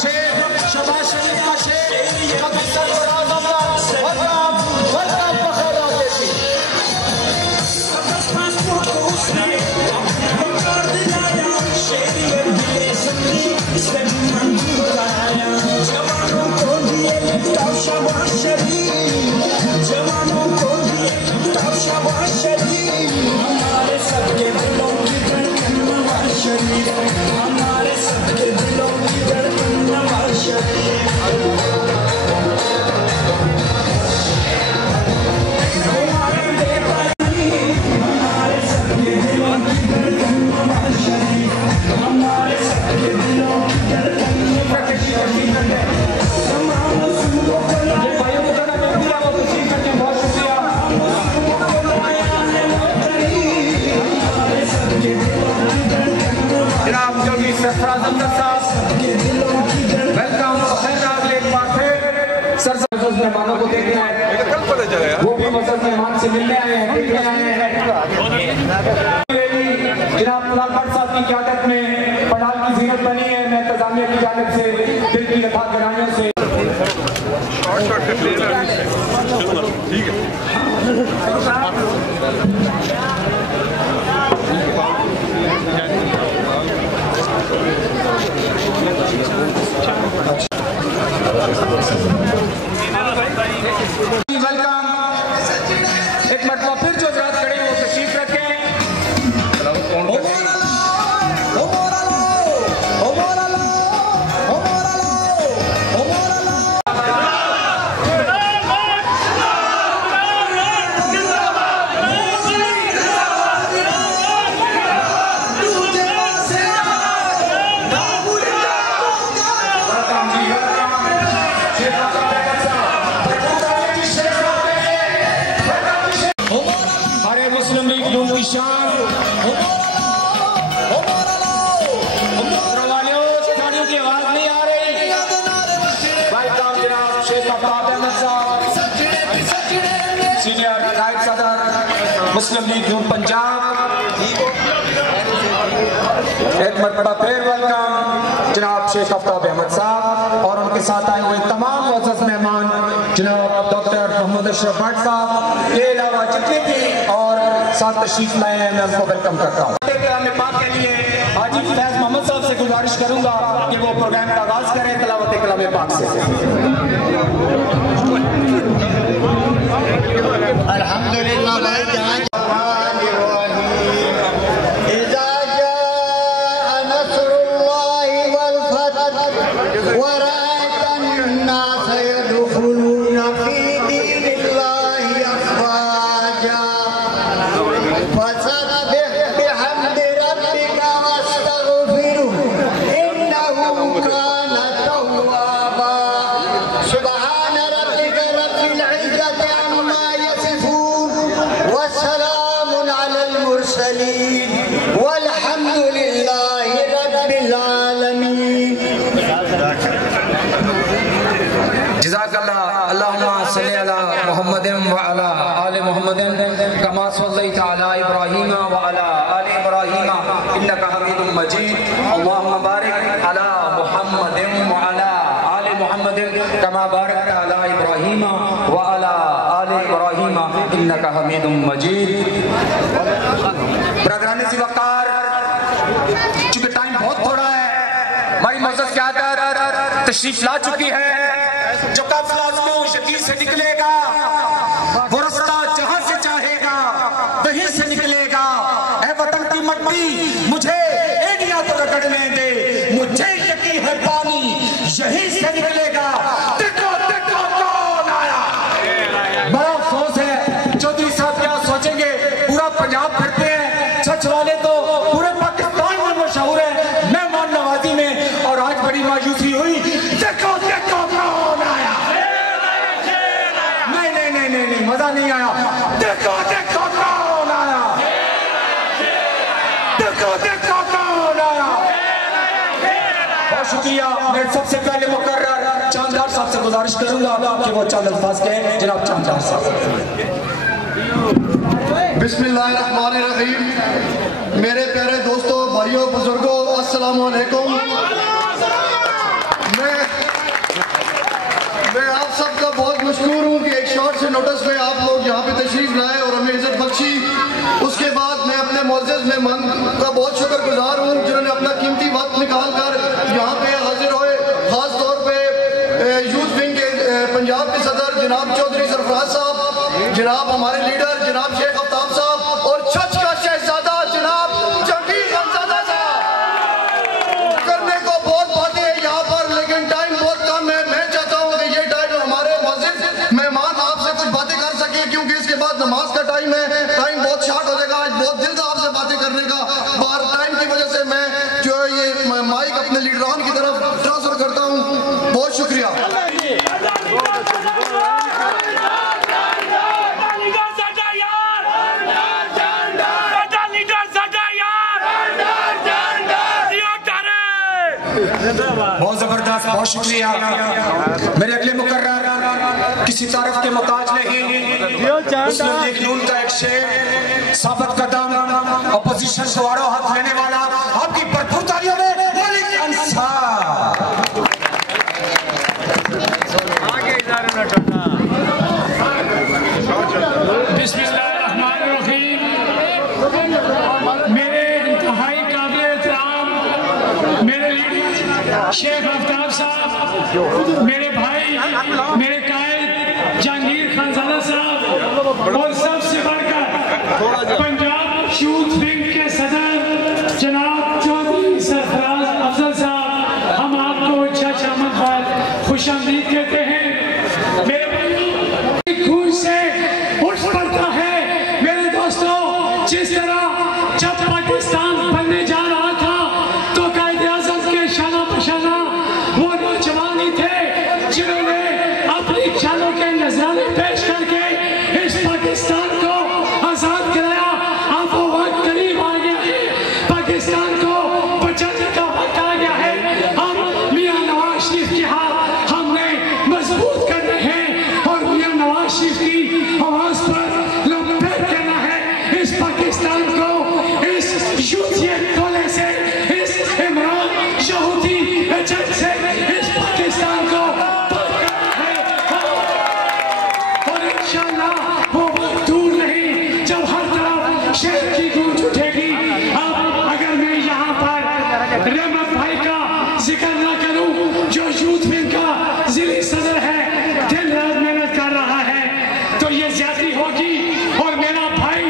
شیر شہباز شریف کا شیر مہمانوں کو دیکھنا ہے وہ بھی مذہب مہمان سے ملنے آئے ہیں دیکھنے آئے ہیں جناب قرآن بٹ صاحب کی قیادت میں پنڈال کی زینت بنی ہے میں انتظامیہ کی جانب سے دل کی رفعت گرانیوں سے ٹھیک ہے ویلکم ایک مرتبہ پھر جو حضرات کھڑے ہیں وہ تشریف رکھیں مسلم لیگ نون پنجاب ایک مرتبہ پھر ویلکم جناب شیخ آفتاب احمد صاحب اور ان کے ساتھ آئے ہوئے تمام معزز مہمان جناب ڈاکٹر محمد اشرف بٹ صاحب کے علاوہ جتنے بھی اور ساتھ تشریف لائے ہیں میں ان کو ویلکم کرتا ہوں کلام پاک کے لیے حاجی فیض محمد صاحب سے گزارش کروں گا کہ وہ پروگرام کا آغاز کریں تلاوت کلام پاک سے الحمدللہ بھائی جہاں محمد وعلى آل محمد كما صليت على إبراهيم وعلى آل إبراهيم إنك حميد مجيد اللهم بارك على محمد وعلى آل محمد كما باركت على إبراهيم وعلى آل إبراهيم إنك حميد مجيد برادران سی وقار چونکہ ٹائم بہت تھوڑا ہے ہماری معزز قیادت تشریف لا چکی ہے جو قافلہ اس کو یقین سے نکلے گا وہ رستہ جہاں سے چاہے گا وہیں سے نکلے گا اے وطن کی مٹی مجھے انڈیا تو رگڑنے دے مجھے یقین ہے پانی یہیں سے نکلے گا دیکھو دیکھو کون آیا بڑا افسوس ہے چودھری صاحب کیا سوچیں گے پورا پنجاب پھرتے ہیں سچ والے تو پورے پاکستان میں مشہور ہیں مہمان نوازی میں اور آج بڑی مایوسی ہوئی دیکھو دیکھو کون آیا نہیں مزہ نہیں آیا دیکھو دیکھو کون آیا دیکھو دیکھو کون آیا بہت شکریہ میں سب سے پہلے مقرر چاندار صاحب سے گزارش کروں گا کہ وہ چند الفاظ کہیں جناب چاندار صاحب بسم اللہ الرحمن الرحیم میرے پیارے دوستوں بھائیوں بزرگوں السلام علیکم میں میں آپ سب کا بہت مشکور ہوں کہ ایک شارٹ سے نوٹس میں آپ لوگ یہاں پہ تشریف لائے اور ہمیں عزت بخشی. اس کے بعد میں اپنے معزز مہمان کا بہت شکر گزار ہوں جنہوں نے اپنا قیمتی وقت نکال کر یہاں پہ حاضر ہوئے. خاص طور پہ یوتھ ونگ کے پنجاب کے صدر جناب چودھری سرفراز صاحب، جناب ہمارے لیڈر جناب شیخ آفتاب صاحب اور چھچ کا شہزادہ جناب جہانگیر خانزادہ صاحب. کرنے کو بہت باتیں ہیں یہاں پر لیکن ٹائم بہت کم ہے. میں چاہتا ہوں کہ یہ ٹائم ہمارے معزز مہمان آپ سے کچھ باتیں کر سکیں کیونکہ اس کے بعد نماز کا ٹائم ہے. ٹائم بہت شارٹ ہو جائے گا. آج بہت دل تھا آپ سے باتیں کرنے کا. باہر ٹائم کی وجہ سے میں جو ہے یہ مائک اپنے لیڈران کی طرف ٹرانسفر کرتا ہوں. بہت شکریہ. بہت زبردست، بہت شکریہ. میرے اگلے مقرر کسی تعارف کے محتاج نہیں، مسلم لیگ نون کا ایک شیر، ثابت قدم، اپوزیشن کو آڑو ہاتھ لینے والا. آپ کی بھرپور تالیوں میں ملک انصار. بسم اللہ الرحمن الرحیم. میرے انتہائی قابل احترام میرے لیڈر شیخ آفتاب صاحب، میرے بھائی، میرے قائد جہانگیر خانزادہ صاحب اور سب سے بڑھ کر پنجاب یوتھ ونگ کے صدر جناب چودھری سرفراز افضل صاحب، ہم آپ کو چھچ احمد بعد خوش آمدید کہتے ہیں. میرے بھائی خون سے اٹھ پڑتا ہے میرے دوستوں. جس طرح جب پاکستان بننے جا رہا تھا تو قائد اعظم کے شانہ بشانہ وہ نوجوان ہی تھے جنہوں نے اپنی خیالوں کے نذرانے پیش کر کے اس پاکستان کو آزاد کرایا. اب وہ وقت قریب آ گیا ہے، پاکستان کو بچانے کا وقت آ گیا ہے. ہم میاں نواز شریف کے ہاتھ ہم نے مضبوط کرنے ہیں اور میاں نواز شریف کی آواز پر لبیک کرنا ہے. اس پاکستان کو اس یوتھیت کولے سے، اس عمران یہودی ایجنٹ سے اس پاکستان کو اور انشاءاللہ وہ وقت دور نہیں جب ہر طرف شہر کی گونج اٹھے گی. اب اگر میں یہاں پر رحمت بھائی کا ذکر نہ کروں جو یوتھ ونگ کا ضلعی صدر ہے، دن رات محنت کر رہا ہے، تو یہ زیادتی ہوگی. اور میرا بھائی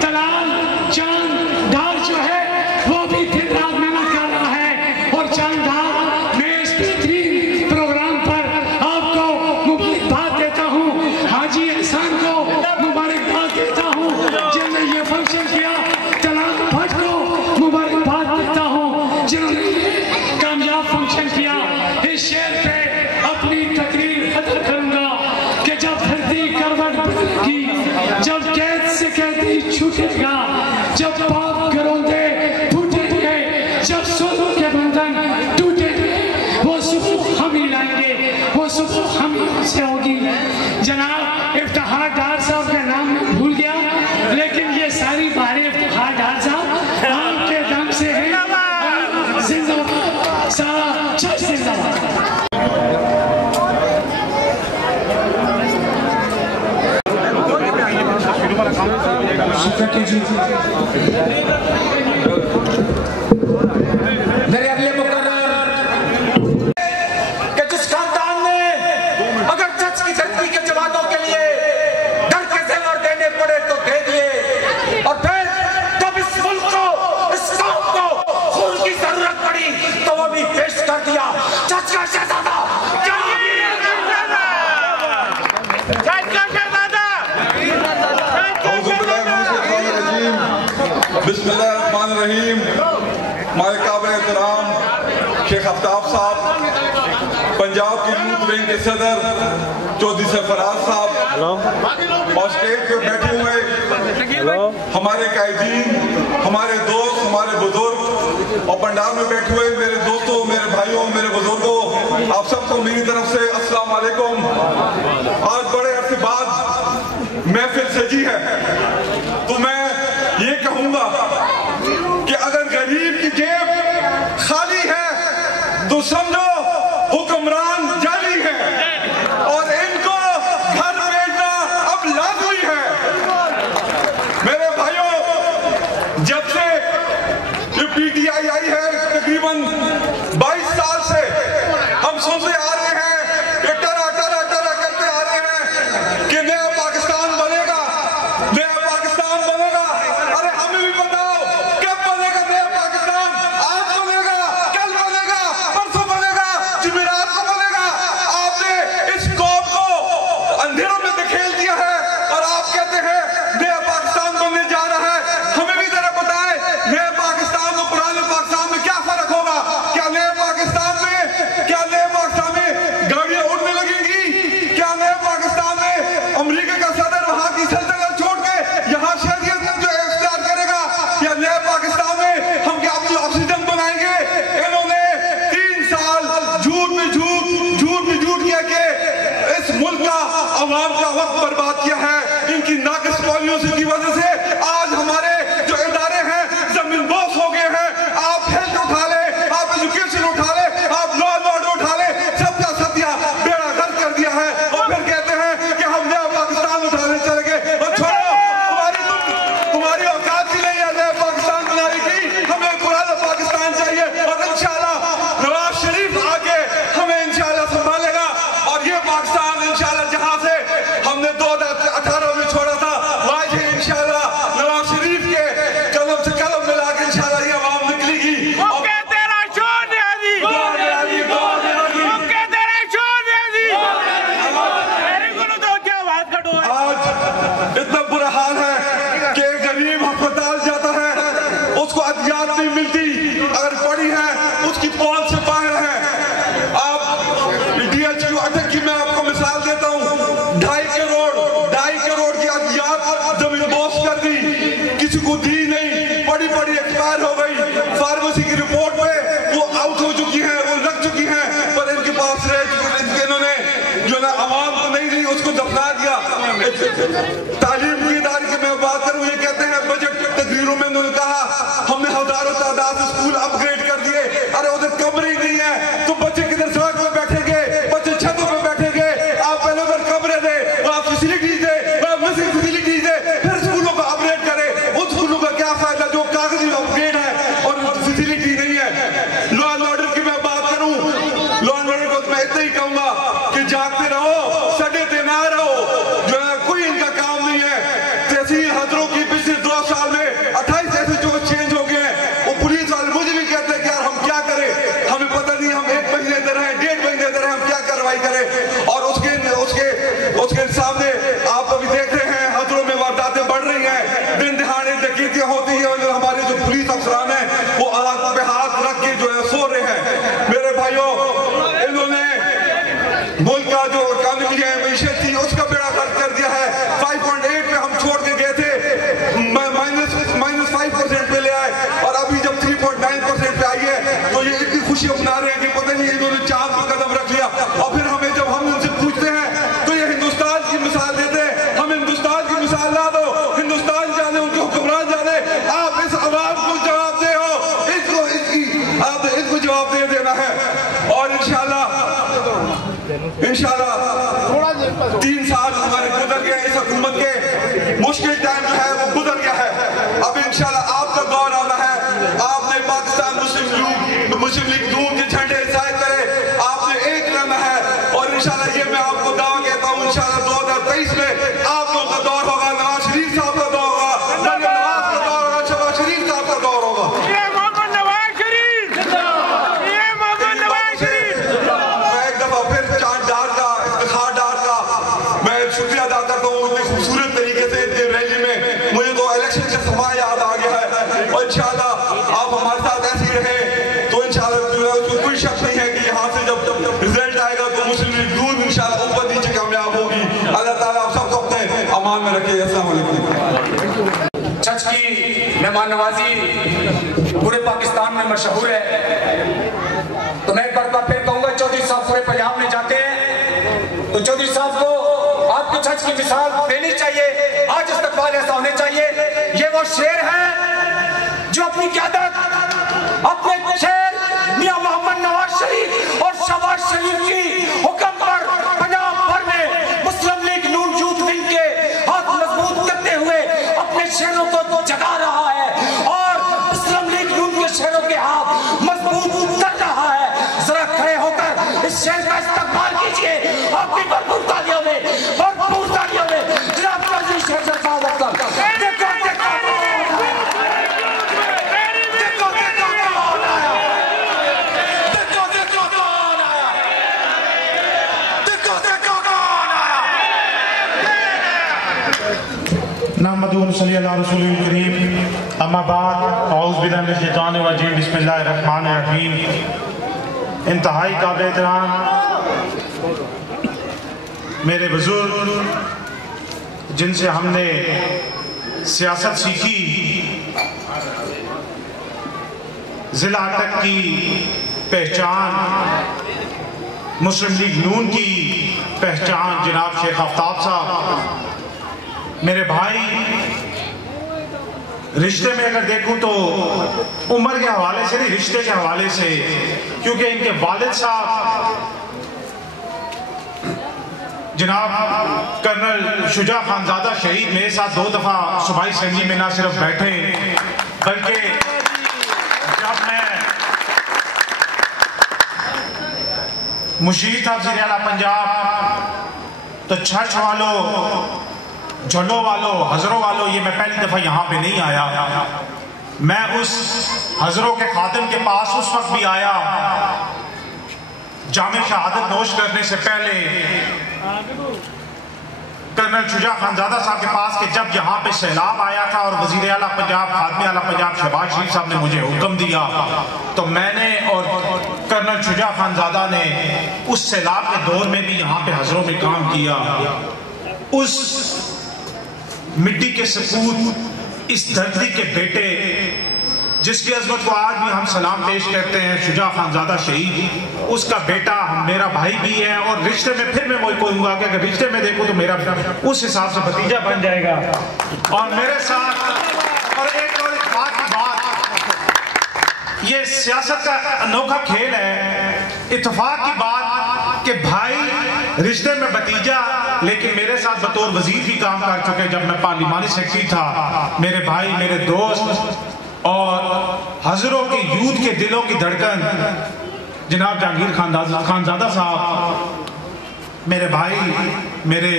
طلال چاند ڈار جو ہے وہ بھی دن رات محنت کر رہا ہے. اور چاند ڈار میں اس بہترین پروگرام پر آپ کو مبارکباد دیتا ہوں. حاجی احسان کو مبارکباد دیتا ہوں جنہوں نے یہ فنکشن کیا. طلال بھٹ کو مبارکباد دیتا ہوں جنہوں نے یہ کامیاب فنکشن کیا. اس شعر پہ اپنی تقریر ختم کروں گا کہ جب دھرتی کروٹ بدلے گی، جب قید سے قیدی چھوٹے گا، جب پاپ گروندے ٹوٹیں گے، جب سولوں کے بندھن ٹوٹیں گے، وہ صبح ہم ہی لائیں گے، وہ صبح ہم ہی سے ہوگی. جناب افتخار ڈار صاحب کا نام میں بھول گیا لیکن یہ ساری باریں افتخار ڈار صاحب آپ کے دم سے ہیں. زندہ باد سارا چھچ زندہ باد. میرے اگلے مقرر کہ جس خاندان نے اگر چھچ کی دھرتی کے جوانوں کے لیے ڈر کے زیور دینے پڑے تو دے دیے، اور پھر جب اس ملک کو، اس قوم کو خون کی ضرورت پڑی تو وہ بھی پیش کر دیا. چھچ کا شہزادہ بسم اللہ الرحمن الرحیم. ہمارے قابل احترام شیخ آفتاب صاحب، پنجاب کی یوتھ ونگ کے صدر چودھری سرفراز صاحب، اور اسٹیج پہ بیٹھے ہوئے ہمارے قائدین، ہمارے دوست، ہمارے بزرگ، اور پنڈال میں بیٹھے ہوئے میرے دوستوں، میرے بھائیوں، میرے بزرگوں، آپ سب کو میری طرف سے السلام علیکم. آج بڑے عرصے بعد محفل سجی ہے تو میں یہ کہوں گا کہ اگر غریب کی جیب خالی ہے تو سمجھو حکمران جعلی ہے. عوام کا وقت برباد کیا ہے ان کی ناقص پالیسیوں کی وجہ سے آج ہمارے جو ادارے ہیں زمین بوس ہو گئے ہیں. آپ ہیلتھ اٹھا لیں, آپ ایجوکیشن اٹھا لیں, آپ لا اینڈ آرڈر اٹھا لیں, سب کا ستیہ بیڑا غرق کر دیا ہے. اور پھر کہتے ہیں کہ ہم نیا پاکستان اٹھانے چلے گئے. اور چھوڑو, تمہاری اوقات ہی نہیں ہے نیا پاکستان بنانے کی. ہمیں پرانا پاکستان چاہیے اور انشاءاللہ نواز شریف آگے ہمیں انشاءاللہ سنبھالے گا. اور یہ پاکستان انشاءاللہ جہاں سے ہم نے 2018 میں چھوڑا تھا, آج ہے انشاءاللہ نواز شریف کے قلم سے قلم ملا کے انشاءاللہ یہ عوام نکلے گی. آج اتنا برا حال ہے کہ ایک غریب ہسپتال جاتا ہے, اس کو ادویات نہیں ملتی, اگر پڑی ہے اس کی پہنچ سے باہر ہے. آپ DHQ اٹک کی میں آپ کو مثال دیتا ہوں, 2.5 کروڑ کی ادویات زمین بوس کر دی, کسی کو دی نہیں, پڑی ایکسپائر ہو گئی. فارمیسی کی رپورٹ پہ وہ آؤٹ ہو چکی ہیں, وہ لگ چکی ہیں, پر ان کے پاس رہ چکی, انہوں نے جو نا عوام کو نہیں دی اس کو دفنا دیا. تعلیم کی ادارے کی میں بات کروں, یہ کہتے ہیں بجٹ تقریروں میں انہوں نے کہا ہم نے ہزاروں تعداد اسکول اپ گریڈ کر دیے. ارے ادھر کمرے ہی نہیں ہے, تو بچے کدھر سڑک پہ بیٹھیں گے, بچے چھتوں پہ بیٹھیں گے. آپ پہلے ادھر کمرے دے, وہاں فیسلٹیز دے, وہاں مسنگ فیسلٹیز دے, پھر اسکولوں کو اپ گریڈ کرے. ان اسکولوں کا کیا فائدہ جو کاغذی اپ گریڈ ہے اور فیسلٹی نہیں ہے. لا اینڈ آرڈر کی میں بات کروں, لا اینڈ آرڈر کو میں اتنا ہی کہوں گا کہ جاگتے رہو, سڈے تے نہ رہو. جو ہے کوئی ان کا کام نہیں ہے. تحصیل حضروں کی پچھلے 2 سال میں 28 ایسے جو چینج ہو گئے ہیں. وہ پولیس والے مجھے بھی کہتے ہیں کہ یار ہم کیا کریں, ہمیں پتہ نہیں, ہم 1 مہینے دے رہے ہیں, 1.5 مہینے دے رہے ہیں, ہم کیا کارروائی کریں. اور اس کے سامنے آپ ابھی دیکھ رہے ہیں حضروں میں وارداتیں بڑھ رہی ہیں, دن دہاڑے ڈکیتیاں ہوتی ہیں, اور ہمارے جو پولیس افسران ہیں وہ آنکھ پہ ہاتھ رکھ کے جو ہے سو رہے ہیں. میرے بھائیوں, انہوں نے ملک کا جو اکانومی ہے, معیشت تھی, اس کا بیڑا غرق کر دیا ہے. 5.8 پہ ہم چھوڑ کے گئے تھے, -5% پہ لے آئے, اور ابھی جب 3.9% پہ آئی ہے تو یہ اتنی خوشیاں منا رہے ہیں کہ پتہ نہیں انہوں نے چاند پہ قدم رکھ لیا. اور پھر ہمیں جب ہم ان سے پوچھتے ہیں تو یہ ہندوستان کی مثال دیتے ہیں. ہمیں ہندوستان کی مثال نہ دو, ہندوستان جانے, ان کے حکمران جانے. آپ اس عوام کو جواب دے ہو, آپ نے اس کو جواب دے دینا ہے. اور انشاءاللہ 3 سال ہمارے گزر گئے, اس حکومت کے مشکل ٹائم جو ہے وہ گزر گیا ہے. اب انشاءاللہ آپ کا دور آنا ہے. آپ نے پاکستان مسلم لیگ نون کے جھنڈے ظاہر کرے, آپ نے ایک رہنا ہے. اور انشاءاللہ یہ میں آپ کو دعویٰ کہتا ہوں, انشاءاللہ 2023 میں آپ لوگوں کا دور ہوگا, نواز شریف صاحب کا دور ہوگا, مریم نواز کا دور ہوگا, شہباز شریف صاحب کا دور ہوگا. میں ایک دفعہ پھر چاند ڈار کا, افتخار ڈار کا میں شکریہ ادا کرتا ہوں. اتنی خوبصورت طریقے سے اتنی ریلی میں مجھے تو الیکشن کا سما یاد آ گیا ہے. اور انشاءاللہ آپ ہمارے ساتھ ایسے ہی رہے تو انشاءاللہ کوئی شک نہیں ہے کہ یہاں سے جب رزلٹ آئے گا تو مسلم لیگ نون انشاءاللہ اوپر نیچے کامیاب ہوگی. اللہ تعالیٰ آپ سب کو اپنے امان میں رکھے. السلام علیکم. چرچ کی مہمان نوازی پورے پاکستان میں مشہور ہے, تو میں ایک بار پھر کہوں گا, چودھری صاحب پورے پنجاب میں جاتے ہیں تو چودھری صاحب کو آپ کی چرچ کی مثال دینی چاہیے. آج استقبال ایسا ہونے چاہیے. یہ وہ شیر ہے جو اپنی قیادت, اپنے شیر میاں محمد نواز شریف اور شہباز شریف کی حکم پر پنجاب بھر میں مسلم لیگ نون یوتھ ونگ کے ہاتھ مضبوط کرتے ہوئے اپنے شیروں کو جگا رہا ہے, اور مسلم لیگ نون کے شیروں کے ہاتھ مضبوط کر رہا ہے. ذرا کھڑے ہو کر اس شیر کا استقبال کیجئے. آپ کی بھرپور تالیوں میں, بھرپور تالیوں میں جناب قاضی شیر صاحب اکرم. نحمدہ ونصلی علی رسول الکریم. اما بعد, اعوذ باللہ من الشیطان الرجیم, بسم اللہ الرحمن الرحیم. انتہائی قابل احترام میرے بزرگ جن سے ہم نے سیاست سیکھی, ضلع تک کی پہچان مسلم لیگ نون کی پہچان جناب شیخ آفتاب صاحب، میرے بھائی رشتے میں اگر دیکھوں تو عمر کے حوالے سے نہیں، رشتے کے حوالے سے، کیونکہ ان کے والد صاحب جناب کرنل شجاع خانزادہ شہید میرے ساتھ 2 دفعہ صوبائی اسمبلی میں نہ صرف بیٹھے بلکہ جب میں مشیر تھا وزیر اعلیٰ پنجاب تو چھچ والوں، جھلو والوں، ہزروں والوں، یہ میں پہلی دفعہ یہاں پہ نہیں آیا، میں اس ہزروں کے خادم کے پاس اس وقت بھی آیا جامع شہادت نوش کرنے سے پہلے کرنل شجاع خانزادہ صاحب کے پاس کہ جب یہاں پہ سیلاب آیا تھا اور وزیر اعلیٰ پنجاب، خادم اعلیٰ پنجاب شہباز شریف صاحب نے مجھے حکم دیا تو میں نے اور کرنل شجاع خانزادہ نے اس سیلاب کے دور میں بھی یہاں پہ ہزروں میں کام کیا. اس مٹی کے سپوت، اس دھرتی کے بیٹے جس کی عظمت کو آج بھی ہم سلام پیش کرتے ہیں، شجاع خانزادہ شہید، اس کا بیٹا میرا بھائی بھی ہے، اور رشتے میں پھر میں وہی کہوں گا کہ اگر رشتے میں دیکھوں تو میرا اس حساب سے بھتیجا بن جائے گا. اور میرے ساتھ اور ایک بات کی بات، یہ سیاست کا انوکھا کھیل ہے، اتفاق کی بات کہ بھائی رشتے میں بھتیجا لیکن میرے ساتھ بطور وزیر بھی کام کر چکے. جب میں پارلیمانی سیکرٹری تھا میرے بھائی، میرے دوست اور ہزروں کے یوتھ کے دلوں کی دھڑکن جناب جہانگیر خانزادہ صاحب، میرے بھائی، میرے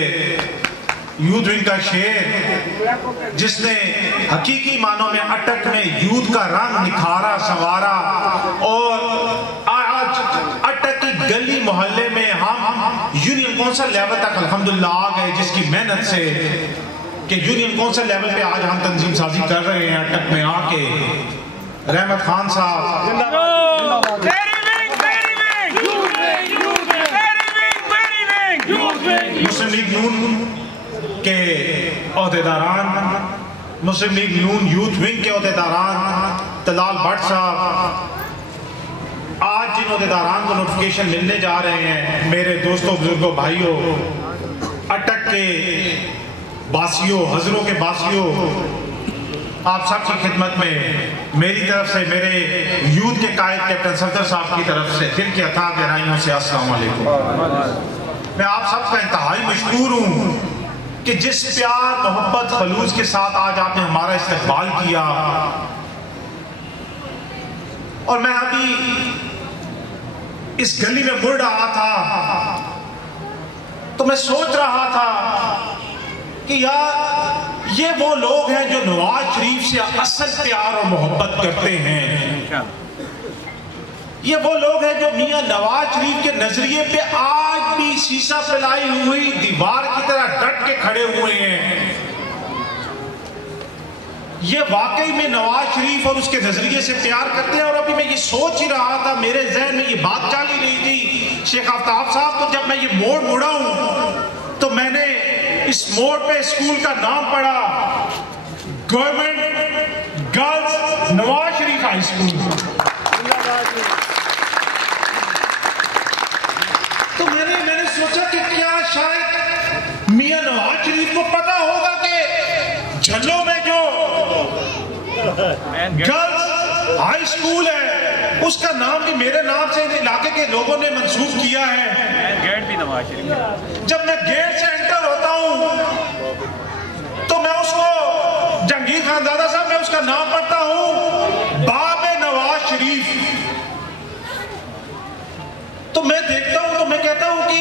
یوتھ ونگ کا شیر جس نے حقیقی معنوں میں اٹک میں یوتھ کا رنگ نکھارا سنوارا، اور آج اٹک کی گلی محلے میں ہم یونین کونسل لیول تک الحمدللہ آ گئے، جس کی محنت سے کہ یونین کونسل لیول پہ آج ہم تنظیم سازی کر رہے ہیں. اٹک میں آ کے رحمت خان صاحب، مسلم لیگ نون کے عہدیداران، مسلم لیگ نون یوتھ ونگ کے عہدیداران، طلال بٹ صاحب، آج جن عہدیداران کو نوٹیفیکیشن ملنے جا رہے ہیں، میرے دوستوں، بزرگوں، بھائیوں، اٹک کے باسیوں، ہزروں کے باسیوں، آپ سب کی خدمت میں میری طرف سے، میرے یوتھ کے قائد کیپٹن صفدر صاحب کی طرف سے دل کے اتھا گہرائیوں سے السلام علیکم. میں آپ سب کا انتہائی مشکور ہوں کہ جس پیار، محبت، خلوص کے ساتھ آج آپ نے ہمارا استقبال کیا. اور میں ابھی اس گلی میں مڑ رہا تھا تو میں سوچ رہا تھا کہ یار یہ وہ لوگ ہیں جو نواز شریف سے اصل پیار اور محبت کرتے ہیں. یہ وہ لوگ ہیں جو میاں نواز شریف کے نظریے پہ آج بھی شیشہ پلائی ہوئی دیوار کی طرح ڈٹ کے کھڑے ہوئے ہیں. یہ واقعی میں نواز شریف اور اس کے نظریے سے پیار کرتے ہیں. اور ابھی میں یہ سوچ ہی رہا تھا، میرے ذہن میں یہ بات چل ہی رہی تھی شیخ آفتاب صاحب، تو جب میں یہ موڑ مڑا ہوں تو میں نے اس موڑ پہ اسکول کا نام پڑھا، government girls Nawaz Sharif high school. تو میں نے سوچا کہ کیا شاید میاں نواز شریف کو پتا ہوگا کہ جھلوں میں جو گرلز ہائی اسکول ہے اس کا نام بھی میرے نام سے علاقے کے لوگوں نے منسوخ کیا ہے. جب میں گیٹ سے انٹر ہوتا ہوں تو میں اس کو جہانگیر خانزادہ صاحب، میں اس کا نام پڑھتا ہوں باب نواز شریف. تو میں دیکھتا ہوں تو میں کہتا ہوں کہ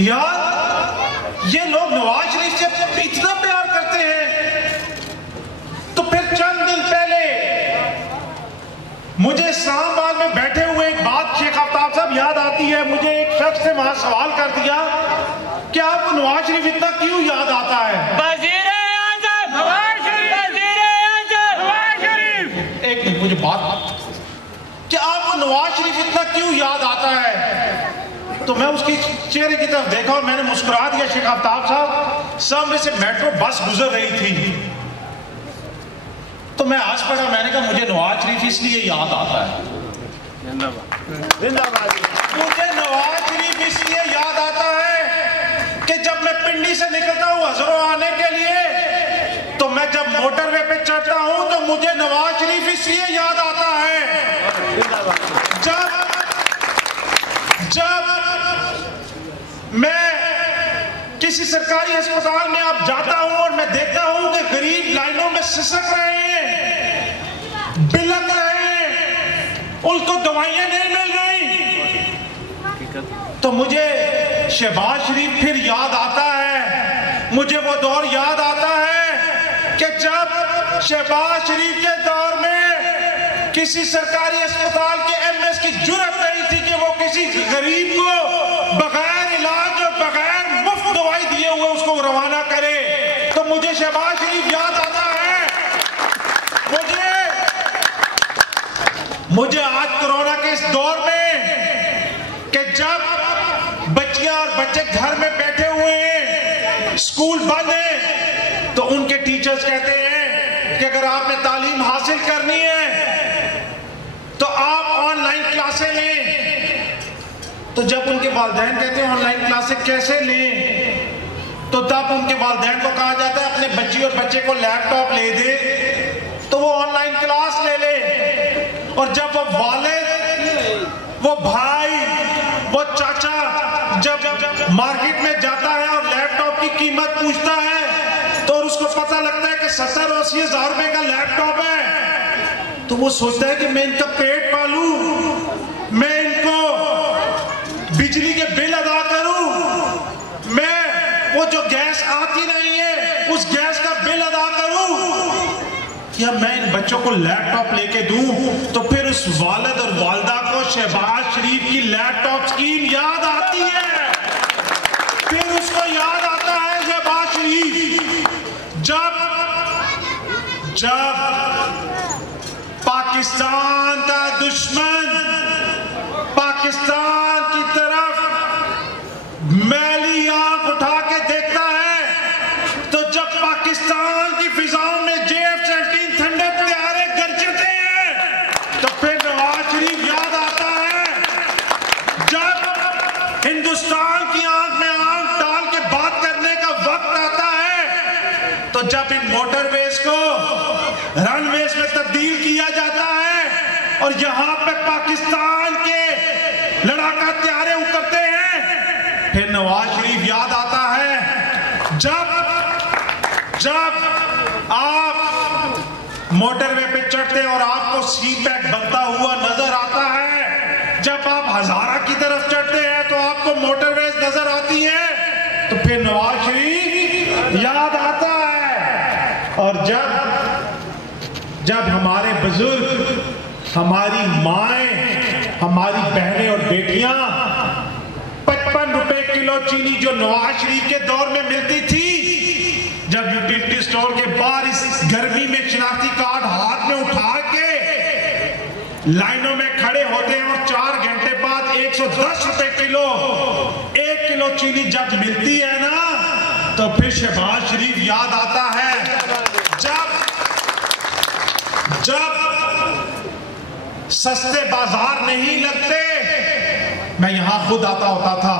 یار یہ لوگ نواز شریف سے اتنا پیار کرتے ہیں. تو پھر چند دن پہلے مجھے اسلام آباد میں بیٹھے ہوئے ایک بات شیخ آفتاب صاحب یاد آتی ہے. مجھے ایک شخص نے وہاں سوال کر دیا کہ آپ کو نواز شریف اتنا کیوں یاد آتا ہے؟ وزیر اعظم نواز شریف، وزیر اعظم نواز شریف. ایک منٹ، مجھے بات کہ آپ کو نواز شریف اتنا کیوں یاد آتا ہے؟ تو میں اس کی چہرے کی طرف دیکھا اور میں نے مسکرا دیا. شیخ آفتاب صاحب، سامنے سے میٹرو بس گزر رہی تھی تو میں آج پڑھا، میں نے کہا مجھے نواز شریف اس لیے یاد آتا ہے، مجھے نواز شریف اس لیے یاد آتا ہے پنڈی سے نکلتا ہوں ہزروں آنے کے لیے تو میں جب موٹر وے پہ چڑھتا ہوں تو مجھے نواز شریف اس لیے یاد آتا ہے جب میں کسی سرکاری ہسپتال میں اب جاتا ہوں اور میں دیکھتا ہوں کہ غریب لائنوں میں سسک رہے ہیں، بلک رہے ہیں، ان کو دوائیاں نہیں مل رہی، تو مجھے شہباز شریف پھر یاد آتا ہے، مجھے وہ دور یاد آتا ہے کہ جب شہباز شریف کے دور میں کسی سرکاری اسپتال کے ایم ایس کی جرأت نہیں تھی کہ وہ کسی غریب کو بغیر علاج اور بغیر مفت دوائی دیے ہوئے اس کو روانہ کرے، تو مجھے شہباز شریف یاد آتا ہے۔ مجھے آج کرونا کے اس دور میں کہ جب بچیاں اور بچے گھر میں بیٹھے ہوئے ہیں، اسکول بند ہیں، تو ان کے ٹیچرز کہتے ہیں کہ اگر آپ نے تعلیم حاصل کرنی ہے تو آپ آن لائن کلاسیں لیں، تو جب ان کے والدین کہتے ہیں آن لائن کلاسیں کیسے لیں، تو تب ان کے والدین کو کہا جاتا ہے اپنے بچی اور بچے کو لیپ ٹاپ لے دے تو وہ آن لائن کلاس لے لے، اور جب وہ والد، وہ بھائی، وہ چاچا جب مارکیٹ میں جاتا ہے اور لیپ ٹاپ کی قیمت پوچھتا ہے تو اس کو پتہ لگتا ہے کہ 70-80 ہزار روپے کا لیپ ٹاپ ہے، تو وہ سوچتا ہے کہ میں ان کا پیٹ پالوں، میں ان کو بجلی کے بل ادا کروں، میں وہ جو گیس آتی نہیں ہے اس گیس کا بل ادا کروں، یا میں ان بچوں کو لیپ ٹاپ لے کے دوں، تو پھر اس والد اور والدہ کو شہباز شریف کی لیپ ٹاپ سکیم یاد آتی ہے، پھر اس کو یاد آتا ہے شہباز شریف جب پاکستان کا دشمن پاکستان کی طرف میلی آنکھ اٹھا کے دیکھتا ہے، تو جب پاکستان کی فضاؤں میں F-17 تھنڈر طیارے گرجتے ہیں تو پھر نواز شریف یاد آتا ہے، جب ہندوستان کی آنکھ میں آنکھ ڈال کے بات کرنے کا وقت آتا ہے، تو جب ان موٹر ویز کو رن ویز میں تبدیل کیا جاتا ہے اور یہاں پہ پاکستان کے لڑاکا طیارے اترتے ہیں، پھر نواز شریف یاد آتا ہے، جب آپ موٹر وے پہ چڑھتے اور آپ کو سی پیک بنتا ہوا نظر آتا ہے، جب آپ ہزارہ کی طرف چڑھتے ہیں تو آپ کو موٹر ویز نظر آتی ہے، تو پھر نواز شریف یاد آتا ہے، اور جب ہمارے بزرگ، ہماری مائیں، ہماری بہنیں اور بیٹیاں 55 روپے کلو چینی جو نواز شریف کے دور میں ملتی تھی، جب یوٹیلٹی سٹور کے باہر اس گرمی میں شناختی کارڈ ہاتھ میں اٹھا کے لائنوں میں کھڑے ہوتے ہیں اور 4 گھنٹے بعد 110 روپے کلو 1 کلو چینی جب ملتی ہے نا، تو پھر شہباز شریف یاد آتا ہے، جب سستے بازار نہیں لگتے، میں یہاں خود آتا ہوتا تھا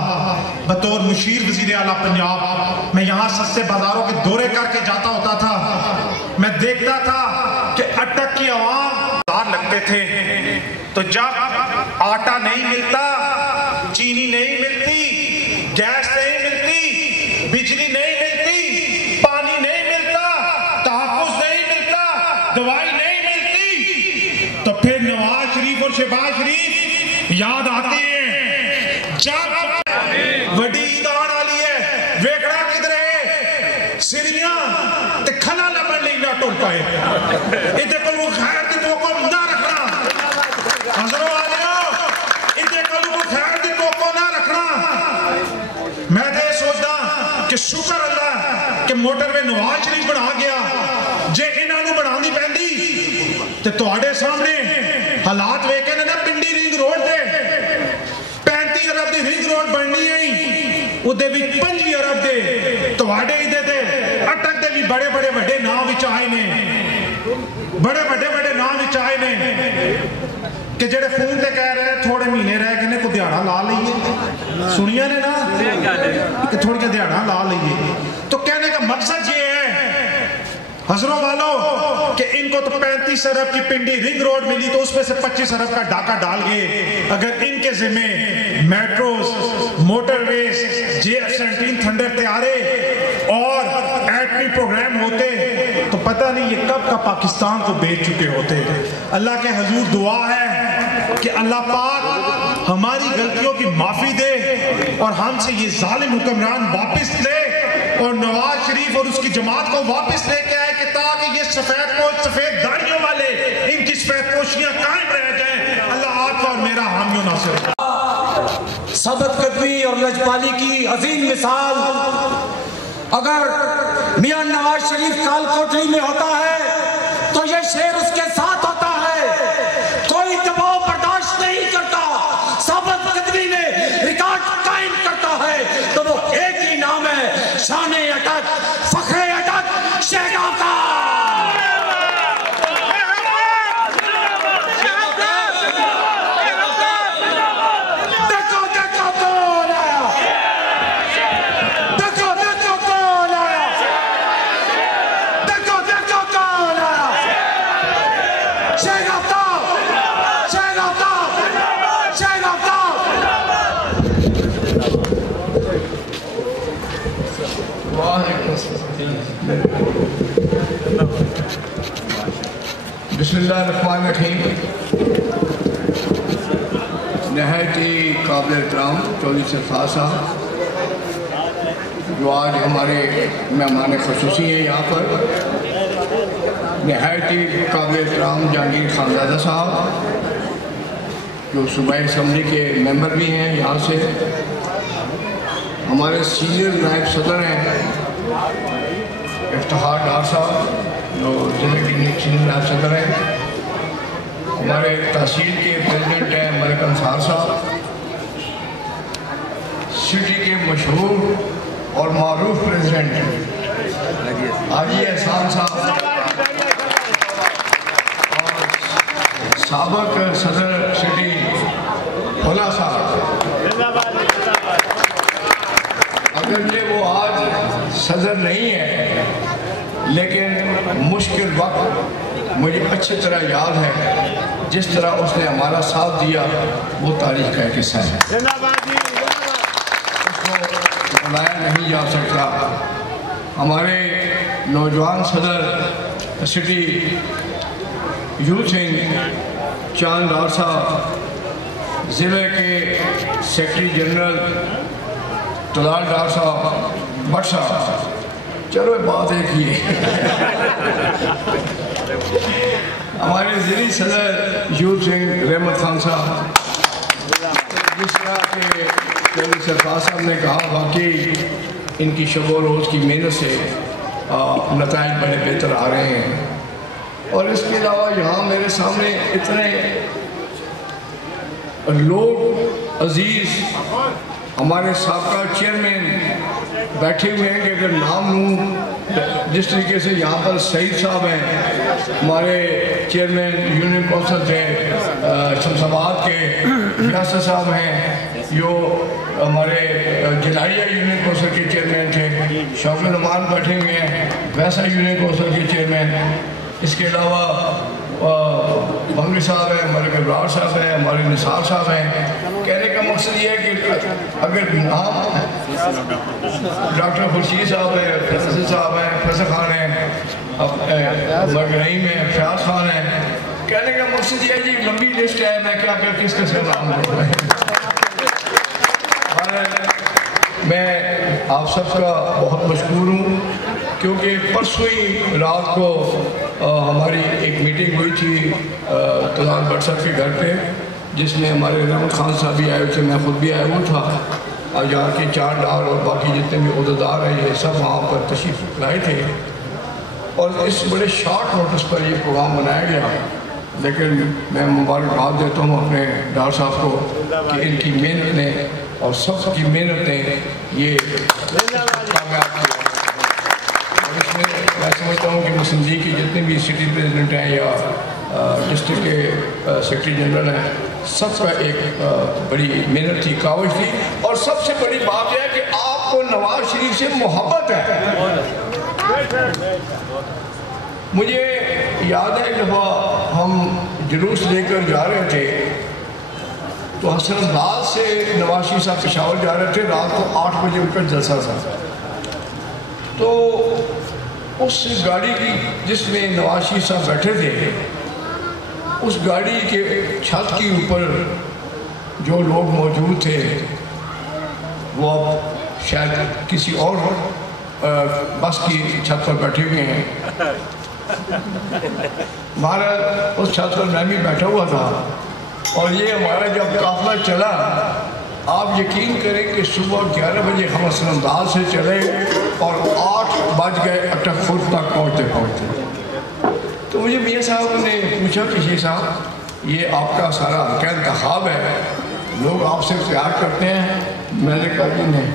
بطور مشیر وزیر اعلیٰ پنجاب، میں یہاں سستے بازاروں کے دورے کر کے جاتا ہوتا تھا، میں دیکھتا تھا کہ اٹک کی عوام بازار لگتے تھے، تو جب آٹا نہیں ملتا، چینی نہیں ملتی، گیس نہیں ملتی، بجلی نہیں ملتی، پانی نہیں ملتا، تحفظ نہیں ملتا، دوائی نہیں ملتی، تو پھر نواز شریف اور شہباز شریف یاد آتے ہیں، جب وڈی عید آن والی ہے، ویکڑا کدھر ہے، سریاں تے کھلا لبن نہیں نہ ٹوٹ پائے، ادھے کو وہ خیر دی توقع نہ رکھنا، حضروں آلیوں ادھے کو وہ خیر دی توقع نہ رکھنا، میں دے سوچتا کہ شکر اللہ کہ موٹر وے نواز شریف بنا گیا، جے انہاں نوں بناونی پیندی تے تواڈے سامنے حالات ویکھے نے نا، پنڈی رنگ روڈ دے 35 ارب دی رنگ روڈ بننی ہے، اودے بھی 25 ارب دے تواڈے ادھے دے اٹک دے بھی بڑے بڑے وڈے نام وچ آئے نے، بڑے بڑے نام وچ آئے نے کہ جڑے فون تے کہہ رہے تھوڑے مہینے رہ گئے نے کو دیہڑا لا لئیے، سنیا نے نا، کہ تھوڑی کے دیڑھا لا لئیے. تو کہنے کا مقصد یہ ہے حضروں والوں کہ ان کو تو 35 ارب کی پنڈی رنگ روڈ ملی تو اس میں سے 25 ارب کا ڈاکہ ڈال گئے. اگر ان کے ذمہ میٹروز, موٹر ویز, JF-17 تھنڈر طیارے اور ایٹمی پروگرام ہوتے تو پتہ نہیں یہ کب کا پاکستان کو بیچ چکے ہوتے. اللہ کے حضور دعا ہے کہ اللہ پاک ہماری غلطیوں کی معافی دے اور ہم سے یہ ظالم حکمران واپس لے اور نواز شریف اور اس کی جماعت کو واپس لے کے آئے کہ تاکہ یہ سفید داڑھیوں والے ان کی سفید پوشیاں قائم رہ جائیں. اللہ آپ کا اور میرا حامی و ناصر. ثابت قدمی اور لجپالی کی عظیم مثال اگر میاں نواز شریف کال کوٹری میں ہوتا ہے تو یہ شعر اس کے ساتھ ہوتا ہے. کوئی دباؤ برداشت نہیں کرتا, ثابت قدمی میں ریکارڈ قائم کرتا ہے تو وہ ایک ہی نام ہے, شان اٹک, فخر اٹک, شہگاں کا. بسم اللہ الرحمن الرحیم. نہایت ہی قابل احترام چودھری سرفراز صاحب جو آج ہمارے مہمان خصوصی ہیں یہاں پر, نہایت ہی قابل احترام جہانگیر خانزادہ صاحب جو صوبائی اسمبلی کے ممبر بھی ہیں یہاں سے, ہمارے سینئر نائب صدر ہیں افتخار ڈار صاحب جو ضلع کے سینئر نائب صدر ہیں, ہمارے تحصیل کے پریزیڈنٹ ہیں ملک انصار صاحب, سٹی کے مشہور اور معروف پریزیڈنٹ حاجی احسان صاحب اور سابق صدر سٹی بھولا صاحب. اگرچہ وہ آج صدر نہیں ہے لیکن مشکل وقت مجھے اچھی طرح یاد ہے جس طرح اس نے ہمارا ساتھ دیا, وہ تاریخ کا ایک حصہ ہے, اس کو بلایا نہیں جا سکتا. ہمارے نوجوان صدر سٹی یوتھ ونگ چاند ڈار صاحب, ضلع کے سیکرٹری جنرل طلال ڈار صاحب بٹ صاحب, چلو بات ایک ہی ہے. ہمارے ضلعی صدر یوتھ ونگ رحمت خان صاحب, جس طرح کے چودھری سرفراز صاحب نے کہا واقعی ان کی شب و روز کی محنت سے نتائج بڑے بہتر آ رہے ہیں. اور اس کے علاوہ یہاں میرے سامنے اتنے لوگ عزیز ہمارے سابقہ چیئرمین بیٹھے ہوئے ہیں کہ اگر نام لوں, جس طریقے سے یہاں پر سعید صاحب ہیں ہمارے چیئرمین یونین کونسل تھے, شمس آباد کے یاسر صاحب ہیں جو ہمارے جلائیہ یونین کونسل کے چیئرمین تھے, شوق نعمان بیٹھے ہوئے ہیں ویسا یونین کونسل کے چیئرمین. اس کے علاوہ بنگلی صاحب ہیں, ہمارے گبرار صاحب ہیں, ہمارے نثار صاحب ہیں. کہنے کا مقصد یہ ہے کہ اگر نام ڈاکٹر خورشید صاحب ہیں, فیصل صاحب ہیں, فیصل خان ہیں, رحیم ہیں, فیاض خان ہیں, کہنے کا مقصد یہ ہے جی لمبی لسٹ ہے, میں کیا کر کس کس کا نام لوں. میں آپ سب کا بہت مشکور ہوں کیونکہ پرسوں ہی رات کو ہماری ایک میٹنگ ہوئی تھی طلال بٹ صاحب کے گھر پہ, جس میں ہمارے رحمت خان صاحب بھی آئے ہوئے تھے, میں خود بھی آیا ہوا تھا, اور یہاں کے چار ڈار اور باقی جتنے بھی عہدیدار ہیں یہ سب وہاں پر تشریف لائے تھے. اور اس بڑے شارٹ نوٹس پر یہ پروگرام بنایا گیا, لیکن میں مبارکباد دیتا ہوں اپنے ڈار صاحب کو کہ ان کی محنت نے اور سب کی محنت نے یہ کامیاب کیا. اور اس میں سمجھتا ہوں کہ مسلم لیگ کی جتنے بھی سٹی پریزیڈنٹ ہیں یا ڈسٹرکٹ کے سیکرٹری جنرل ہیں, سب کا ایک بڑی محنت تھی، کاوش تھی، اور سب سے بڑی بات یہ ہے کہ آپ کو نواز شریف سے محبت ہے۔ مجھے یاد ہے ایک دفعہ ہم جلوس لے کر جا رہے تھے تو حسن آباد سے نواز شریف صاحب پشاور جا رہے تھے، رات کو 8 بجے ان کا جلسہ تھا۔ تو اس گاڑی کی جس میں نواز شریف صاحب بیٹھے تھے، اس گاڑی کے چھت کے اوپر جو لوگ موجود تھے وہ اب شاید کسی اور بس کی چھت پر بیٹھے ہوئے ہیں۔ ہمارا اس چھت پر میں بھی بیٹھا ہوا تھا، اور یہ ہمارا جب قافلہ چلا، آپ یقین کریں کہ صبح 11 بجے ہم حسن آباد سے چلے اور 8 بج گئے اٹک تک پہنچتے۔ تو مجھے میاں صاحب نے پوچھا کہ شیخ صاحب یہ آپ کا سارا کیا انتخاب ہے، لوگ آپ سے پیار کرتے ہیں؟ میں نے کہا کہ نہیں،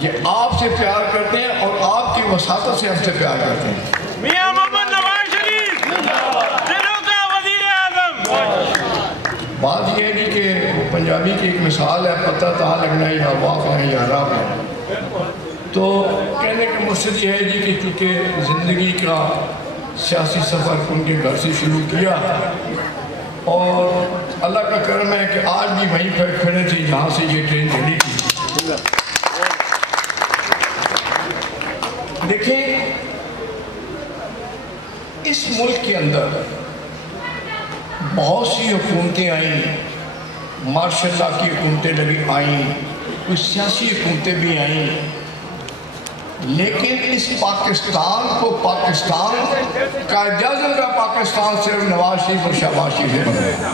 یہ آپ سے پیار کرتے ہیں اور آپ کی وساطت سے ہم سے پیار کرتے ہیں۔ میاں محمد نواز شریف دلوں کا وزیر اعظم۔ بات یہ ہے کہ پنجابی کی ایک مثال ہے، پتہ تھا لگنا یا واف ہے یا راب ہے۔ تو کہنے کا مقصد یہ ہے جی کہ چونکہ زندگی کا سیاسی سفر ان کے گھر سے شروع کیا، اور اللہ کا کرم ہے کہ آج بھی وہیں پر کھڑے تھے جہاں سے یہ ٹرین چلی تھی۔ دیکھیں اس ملک کے اندر بہت سی حکومتیں آئیں، مارشل لا کی حکومتیں آئیں، کچھ سیاسی حکومتیں بھی آئیں، لیکن اس پاکستان کو پاکستان کا اعزاز کا پاکستان صرف نواز شریف اور شہباز شریف نے بنایا۔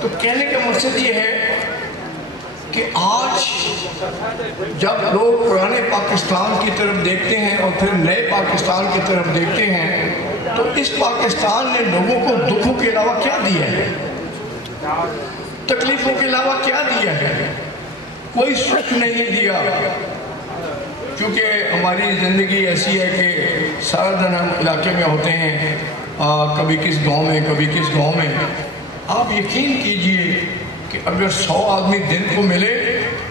تو کہنے کا مقصد یہ ہے کہ آج جب لوگ پرانے پاکستان کی طرف دیکھتے ہیں اور پھر نئے پاکستان کی طرف دیکھتے ہیں، تو اس پاکستان نے لوگوں کو دکھوں کے علاوہ کیا دیا ہے، تکلیفوں کے علاوہ کیا دیا ہے؟ کوئی سکھ نہیں دیا، کیونکہ ہماری زندگی ایسی ہے کہ سارا دن ہم علاقے میں ہوتے ہیں، کبھی کس گاؤں میں کبھی کس گاؤں میں۔ آپ یقین کیجئے کہ اگر 100 آدمی دن کو ملے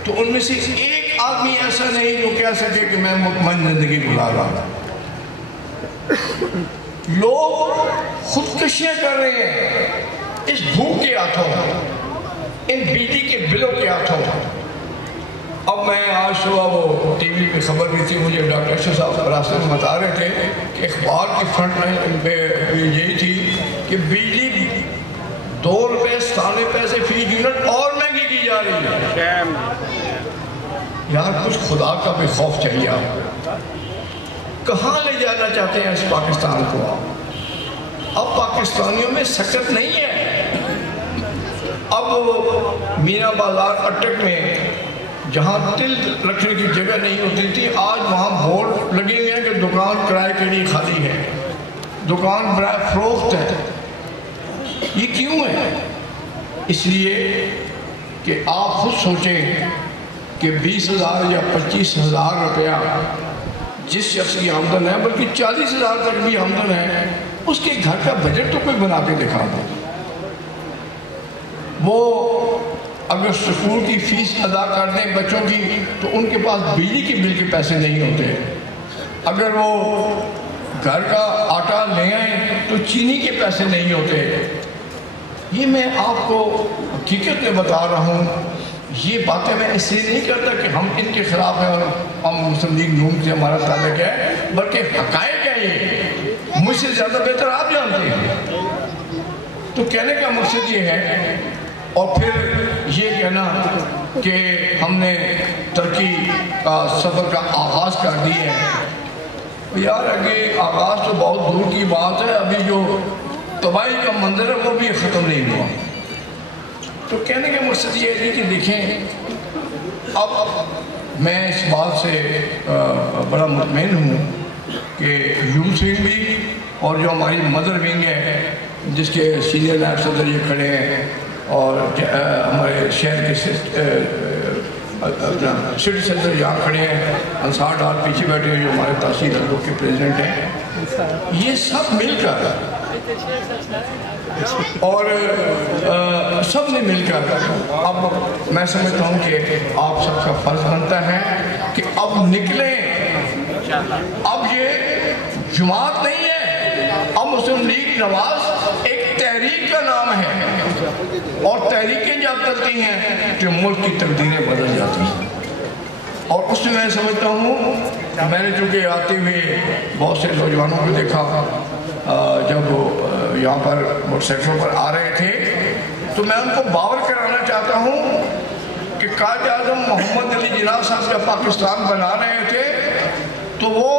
تو ان میں سے ایک آدمی ایسا نہیں جو کہہ سکے کہ میں مطمئن زندگی گزار رہا ہوں۔ لوگ خودکشیاں کر رہے ہیں اس بھوک کے ہاتھوں، ان بجلی کے بلوں کے ہاتھوں۔ اب میں آج صبح وہ ٹی وی پہ خبر بھی تھی، مجھے ڈاکٹر اشرف صاحب راستے میں بتا رہے تھے کہ اخبار کی فرنٹ لائن پہ یہی تھی کہ بجلی 2 روپے 97 پیسے فی یونٹ اور مہنگی کی جا رہی ہے۔ یار کچھ خدا کا بھی خوف چاہیے آپ، کہاں لے جانا چاہتے ہیں اس پاکستان کو آپ؟ اب پاکستانیوں میں سکت نہیں ہے۔ اب مینا بازار اٹک میں جہاں تل رکھنے کی جگہ نہیں ہوتی تھی، آج وہاں بورڈ لگے ہوئے ہیں کہ دکان کرائے کے لیے خالی ہے، دکان برائے فروخت ہے۔ یہ کیوں ہے؟ اس لیے کہ آپ خود سوچیں کہ 20,000 یا 25,000 روپیہ جس شخص کی آمدن ہے، بلکہ 40,000 تک بھی آمدن ہے، اس کے گھر کا بجٹ تو کوئی بنا کے دکھا دے۔ وہ اگر سکول کی فیس ادا کر دیں بچوں کی تو ان کے پاس بجلی کے بل کے پیسے نہیں ہوتے، اگر وہ گھر کا آٹا لے آئیں تو چینی کے پیسے نہیں ہوتے۔ یہ میں آپ کو حقیقت میں بتا رہا ہوں، یہ باتیں میں اس لیے نہیں کرتا کہ ہم ان کے خلاف ہیں اور ہم مسلم لیگ نون سے ہمارا تعلق ہے، بلکہ حقائق ہے، یہ مجھ سے زیادہ بہتر آپ جانتے ہیں۔ تو کہنے کا مقصد یہ ہے، اور پھر یہ کہنا کہ ہم نے ترقی کا سفر کا آغاز کر دیا ہے، یار آگے آغاز تو بہت دور کی بات ہے، ابھی جو تباہی کا منظر ہے وہ بھی ختم نہیں ہوا۔ تو کہنے کا مقصد یہ ہے کہ دیکھیں، اب میں اس بات سے بڑا مطمئن ہوں کہ یوتھ ونگ بھی اور جو ہماری مدر ونگ ہے جس کے سینئر نائب صدر یہ کھڑے ہیں، اور ہمارے شہر کے اپنا سٹی سینٹر یہاں کھڑے ہیں، انصار ڈار پیچھے بیٹھے ہیں جو ہمارے تحصیل حلقوں کے پریزیڈنٹ ہیں، یہ سب مل کر اور سب نے مل کر اب میں سمجھتا ہوں کہ آپ سب کا فرض بنتا ہے کہ اب نکلیں. اب یہ جماعت نہیں ہے، اب مسلم لیگ نواز ایک تحریک کا نام ہے، اور تحریکیں جب کرتی ہیں کہ ملک کی تقدیریں بدل جاتی ہیں. اور اس میں میں سمجھتا ہوں میں نے چونکہ آتے ہوئے بہت سے نوجوانوں کو دیکھا جب وہ یہاں پر موٹر سائیکلوں پر آ رہے تھے، تو میں ان کو باور کرانا چاہتا ہوں کہ قائد اعظم محمد علی جناح صاحب جب پاکستان بنا رہے تھے تو وہ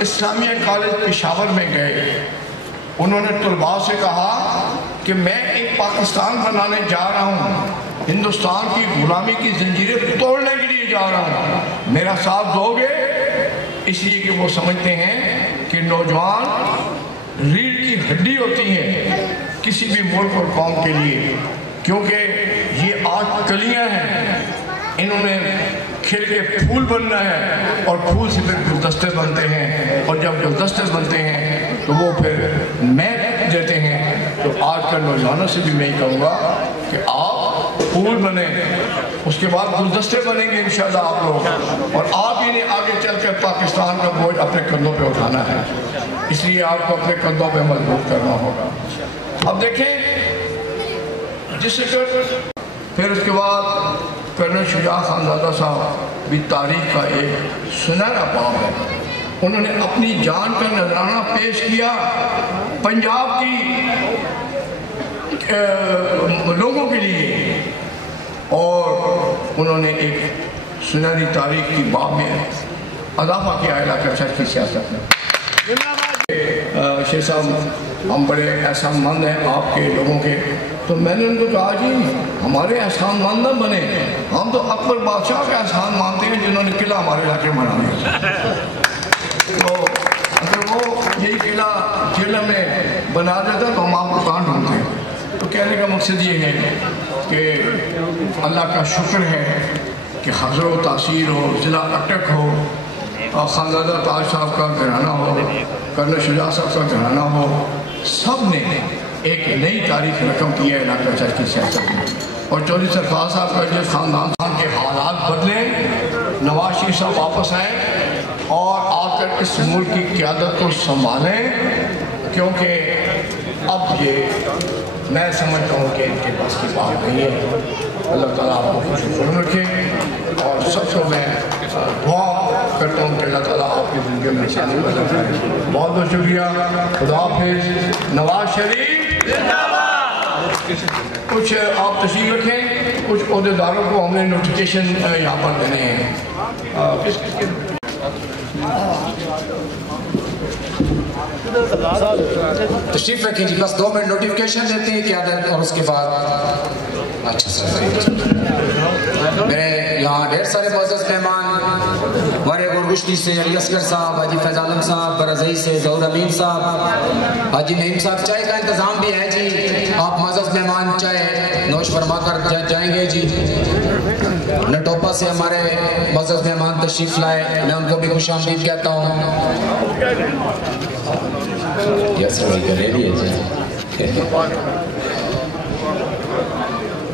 اسلامیہ کالج پشاور میں گئے. انہوں نے طلباء سے کہا کہ میں ایک پاکستان بنانے جا رہا ہوں، ہندوستان کی غلامی کی زنجیریں توڑنے کے لیے جا رہا ہوں، میرا ساتھ دو گے؟ اس لیے کہ وہ سمجھتے ہیں کہ نوجوان ریڑھ کی ہڈی ہوتی ہیں کسی بھی ملک اور قوم کے لیے، کیونکہ یہ آج کلیاں ہیں، انہوں نے کھل کے پھول بننا ہے، اور پھول سے پھر گلدستے بنتے ہیں، اور جب گلدستے بنتے ہیں تو وہ پھر مہک دیتے ہیں. تو آج کل نوجوانوں سے بھی میں یہ کہوں گا کہ آپ پھول بنیں، اس کے بعد گلدستے بنیں گے انشاءاللہ آپ لوگ، اور آپ ہی نے آگے چل کر پاکستان کا بوجھ اپنے کندھوں پہ اٹھانا ہے. اس لیے آپ کو اپنے کندھوں پہ مضبوط کرنا ہوگا. اب دیکھیں جس سے پھر اس کے بعد کرنل شجاع خانزادہ صاحب بھی تاریخ کا ایک سنہرا باب ہے. انہوں نے اپنی جان کا نذرانہ پیش کیا پنجاب کی لوگوں کے لیے، اور انہوں نے ایک سنہری تاریخ کی باب میں اضافہ کیا علاقہ چرچ کی سیاست میں. شیخ صاحب ہم بڑے احسان مند ہیں آپ کے لوگوں کے، تو میں نے ان کو کہا جی ہمارے احسان مند نہ بنے، ہم تو اکبر بادشاہ کا احسان مانتے ہیں جنہوں نے قلعہ ہمارے علاقے میں بنا دیا. تو اگر وہ یہی قلعہ جیل میں بنا دیتا تو ہم آپ کو کہاں ڈھونڈتے. تو کہنے کا مقصد یہ ہے کہ اللہ کا شکر ہے کہ حضر و تاثیر ہو، ضلع اٹک ہو، خانزادہ تاج صاحب کا گھرانہ ہو، کرنل شجاع صاحب کا گھرانہ ہو، سب نے ایک نئی تاریخ رقم کی ہے علاقہ چرچ کی سیاست میں. اور چودھری سرفراز صاحب کا جو خاندان کے حالات بدلیں، نواز شریف صاحب واپس آئیں اور آ کر اس ملک کی قیادت کو سنبھالیں، کیونکہ اب یہ میں سمجھتا ہوں کہ ان کے پاس کی بات نہیں ہے. اللہ تعالیٰ آپ کو خوش و رکھے، اور سب کو میں دعا کرتا ہوں کہ اللہ تعالیٰ آپ کی زندگی میں آسانی پیدا کرے. بہت بہت شکریہ. خدا حافظ. نواز شریف کچھ آپ تشریف رکھیں. کچھ عہدیداروں کو ہم نے نوٹیفیکیشن یہاں پر دینے ہیں. کس کس کے تشریف رکھیں جی، بس 2 منٹ نوٹیفیکیشن دیتے ہیں قیادت، اور اس کے بعد اچھا سر میرے یہاں ڈھیر سارے معزز مہمان، ہمارے گورگشتی سے علی اصغر صاحب، حاجی فیض عالم صاحب، برزئی سے ظہور امین صاحب، حاجی نعیم صاحب. چائے کا انتظام بھی ہے جی، آپ معزز مہمان چائے نوش فرما کر جائیں گے جی. نٹوپا سے ہمارے معزز مہمان تشریف لائے، میں ان کو بھی خوش آمدید کہتا ہوں. یس ریڈی ہے جی.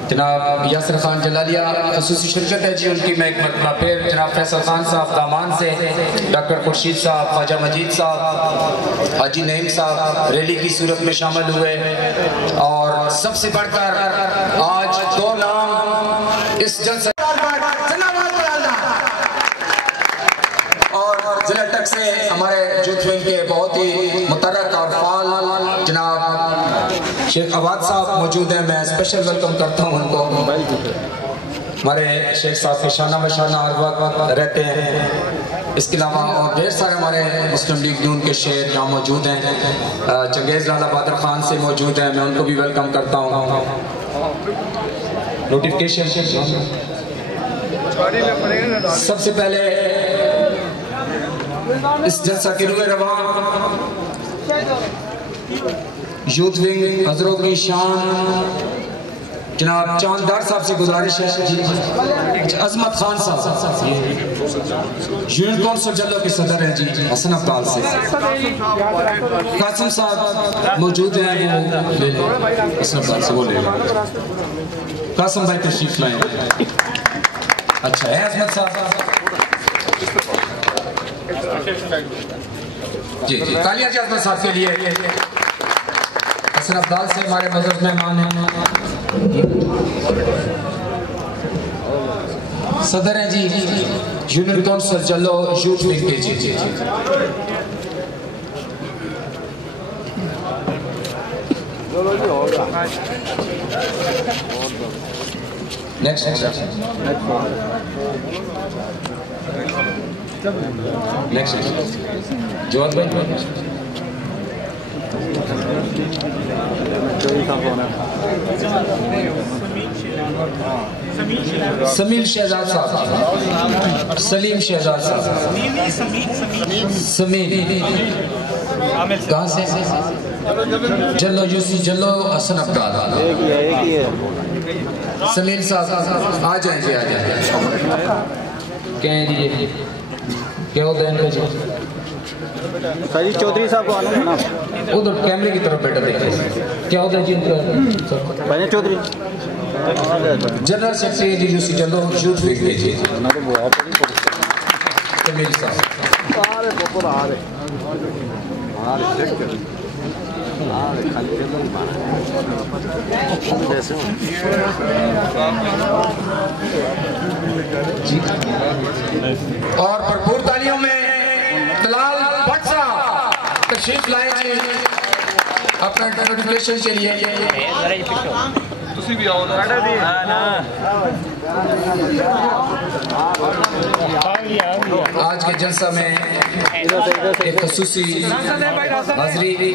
جناب یاسر خان جلالیہ خصوصی شرکت ہے جی ان کی. میں ایک مرتبہ پھر جناب فیصل خان صاحب دامان سے، ڈاکٹر خورشید صاحب، خواجہ مجید صاحب، حاجی نعیم صاحب ریلی کی صورت میں شامل ہوئے. اور سب سے بڑھ کر آج 2 نام اس جلسے اور ضلع ٹک سے ہمارے یوتھ ونگ کے بہت ہی متحرک اور فعال جناب شیخ عواد صاحب موجود ہیں. میں اسپیشل ویلکم کرتا ہوں ان کو. ہمارے شیخ صاحب کے شانہ بشانہ ہر وقت رہتے ہیں. اس کے علاوہ اور ڈھیر سارے ہمارے مسلم لیگ نون کے شہر یہاں موجود ہیں. چنگیز لالا بہادر خان سے موجود ہیں، میں ان کو بھی ویلکم کرتا ہوں. نوٹیفیکیشن سب سے پہلے اس جلسہ کے روئے رواں یوتھ ونگ حضروں کی شان جناب چاندار صاحب سے گزارش ہے عظمت خان صاحب یونین کونسل جلو کے صدر ہیں جی حسن ابدال سے قاسم صاحب موجود ہیں وہ حسن ابدال سے وہ لے لیں قاسم بھائی تشریف لائیں اچھا ہے عظمت صاحب جی جی تالیاں جی عظمت صاحب کے لیے حسن ابدال سے ہمارے معزز مہمان ہیں صدر ہیں جی یونین کونسل جلو یوتھ ونگ کے جی نیکسٹ جواد بھائی سمیل شہزاد صاحب سلیم شہزاد صاحب سمیل کہاں سے جلو یوسی جلو حسن ابدال سمیل صاحب آ جائیں جی آ جائیں کہیں جی کیا ہوتا ہے ان کا جی ساجد چودھری صاحب کو آنا ہے نا ادھر کیمرے کی طرف بیٹھا دیکھیں کیا ہوتا ہے جی ان کا ساجد چودھری جنرل سیکرٹری جی یوسی جلو یوتھ ونگ کے جی سمیل صاحب سارے بپر آ رہے چیک کریں اور بھرپور تالیوں میں طلال بٹ صاحب تشریف لائے جی اپنا نوٹیفکیشن کے لیے آج کے جلسہ میں ایک خصوصی حاضری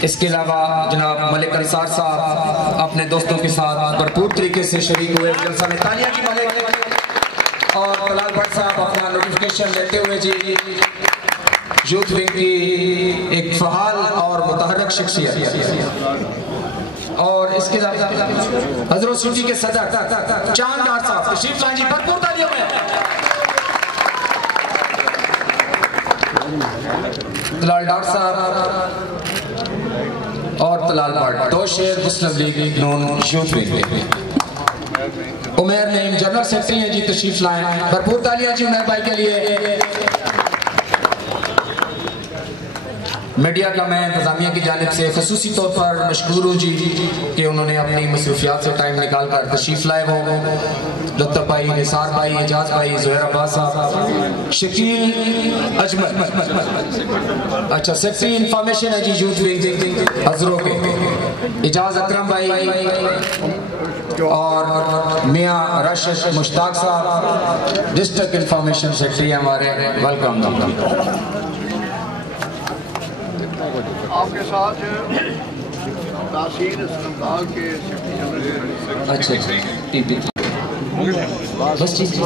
اس کے علاوہ جناب ملک انصار صاحب اپنے دوستوں کے ساتھ بھرپور طریقے سے شریک ہوئے جلسہ میں تالیاں کی ملک اور طلال بٹ صاحب اپنا نوٹیفکیشن لیتے ہوئے جی یوتھ ونگ کی ایک فعال اور متحرک شخصیت اور اس کے علاوہ حضرت سوٹی کے صدر چاندار صاحب تشریف لائیں جی بھرپور تالیوں میں طلال ڈار صاحب اور طلال بٹ دو شیر مسلم لیگ نون یوتھ ونگ عمیر نعیم جنرل سیکرٹری ہیں جی تشریف لائیں بھرپور تالیاں جی عمیر بھائی کے لیے میڈیا کا میں انتظامیہ کی جانب سے خصوصی طور پر مشکور ہوں جی کہ انہوں نے اپنی مصروفیات سے ٹائم نکال کر تشریف لائے وہ لطف بھائی نثار بھائی اعجاز بھائی زہیر عباس صاحب شکیل اجمل اچھا سیکرٹری انفارمیشن ہے جی یوتھ ونگ حضروں کے اعجاز اکرم بھائی اور میاں راشد مشتاق صاحب ڈسٹرکٹ انفارمیشن سیکرٹری ہمارے ویلکم آپ کے ساتھ تاثیر اسکندال کے اچھا بس چیز